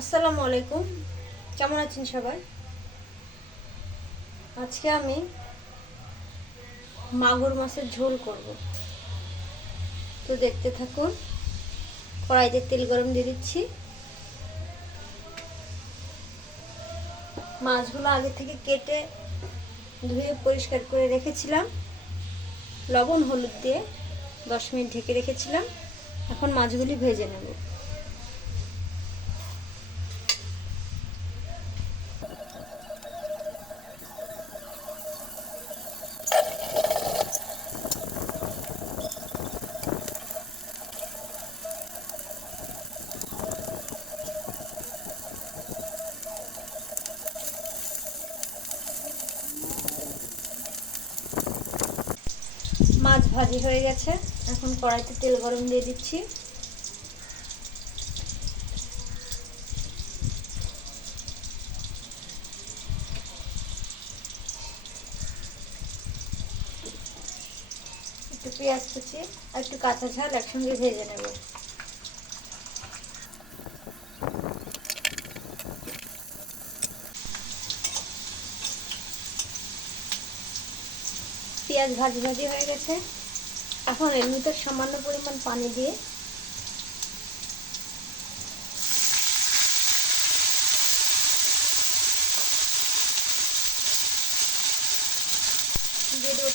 আসসালামু আলাইকুম। কেমন আছেন সবাই? আজকে আমি মাগুর মাছের ঝোল করব। তো দেখতে থাকুন, কড়াইতে তেল গরম দিয়ে দিচ্ছি। মাছগুলো আগে থেকে কেটে ধুয়ে পরিষ্কার করে রেখেছিলাম। লবণ, হলুদ দিয়ে দশ মিনিট ঢেকে রেখেছিলাম। এখন মাছগুলি ভেজে নেব। ভাজি হয়ে গেছে। এখন কড়াইতে তেল গরম দিয়ে দিচ্ছি। একটু পেঁয়াজ কুচি আর একটু কাঁচা ঝাল একসঙ্গে ভেজে নেব। পেঁয়াজ ভাজি ভাজি হয়ে গেছে। এখন ভিতর সামান্য পরিমাণ পানি দিয়ে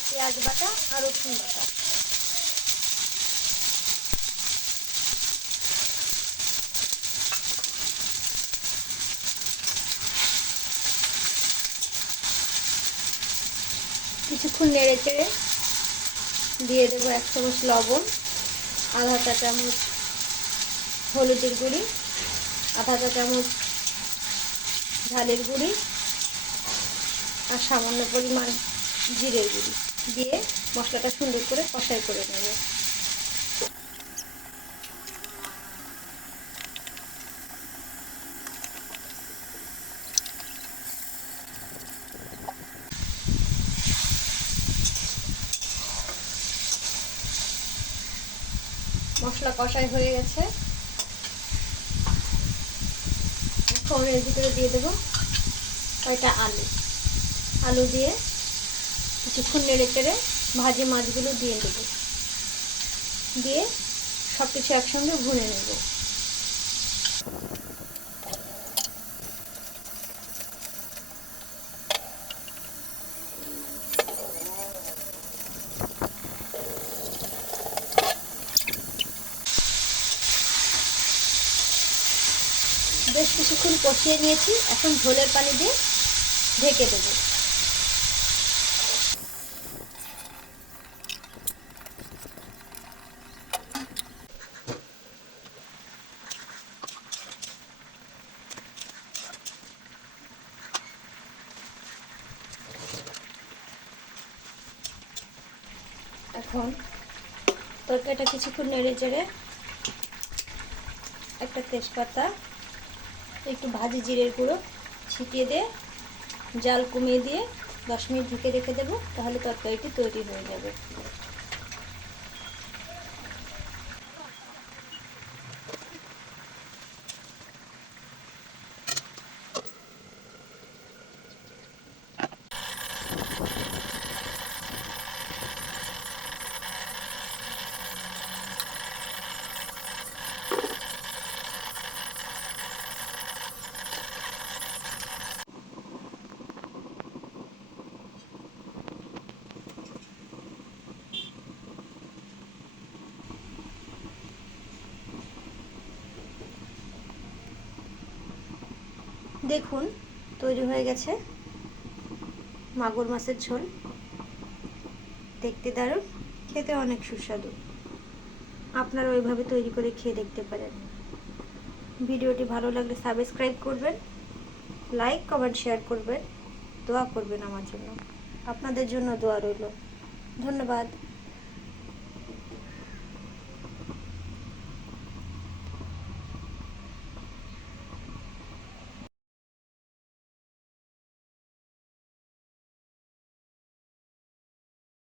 পেঁয়াজ বাটা আর রসুন বাটা। কিছুক্ষণ নেড়ে চেড়ে দিয়ে দেবো এক চামচ লবণ, আধা চা চামচ হলুদের গুঁড়ি, আধা চা চামচ ঝালের গুঁড়ি আর সামান্য পরিমাণ জিরের গুঁড়ি দিয়ে মশলাটা সুন্দর করে কষাই করে নেব। মশলা কষাই হয়ে গেছে। এখন এর ভিতরে দিয়ে দেবো কয়টা আলু। আলু দিয়ে কিছুক্ষণ নেড়ে চেড়ে ভাজি মাছগুলো দিয়ে দেবো। দিয়ে সব কিছু একসঙ্গে ভুনে নেব। বেশ কিছুক্ষণ কষিয়ে নিয়েছি। এখন ঝোলের পানি দিয়ে ঢেকে দেবো। এখন তরকারিটা কিছুক্ষণ নেড়ে চেড়ে একটা তেজপাতা একটু ভাজি জিরের গুঁড়ো ছিটিয়ে দিয়ে জাল কমিয়ে দিয়ে দশ মিনিট ঢেকে রেখে দেবো, তাহলে তরকারিটি তৈরি হয়ে যাবে। দেখুন, তৈরি হয়ে গেছে মাগুর মাছের ঝোল। দেখতে দারুণ, খেতে অনেক সুস্বাদু। আপনারা ওইভাবে তৈরি করে খেয়ে দেখতে পারেন। ভিডিওটি ভালো লাগলে সাবস্ক্রাইব করবেন, লাইক, কমেন্ট, শেয়ার করবেন, দোয়া করবেন আমার জন্য। আপনাদের জন্য দোয়া রইল। ধন্যবাদ।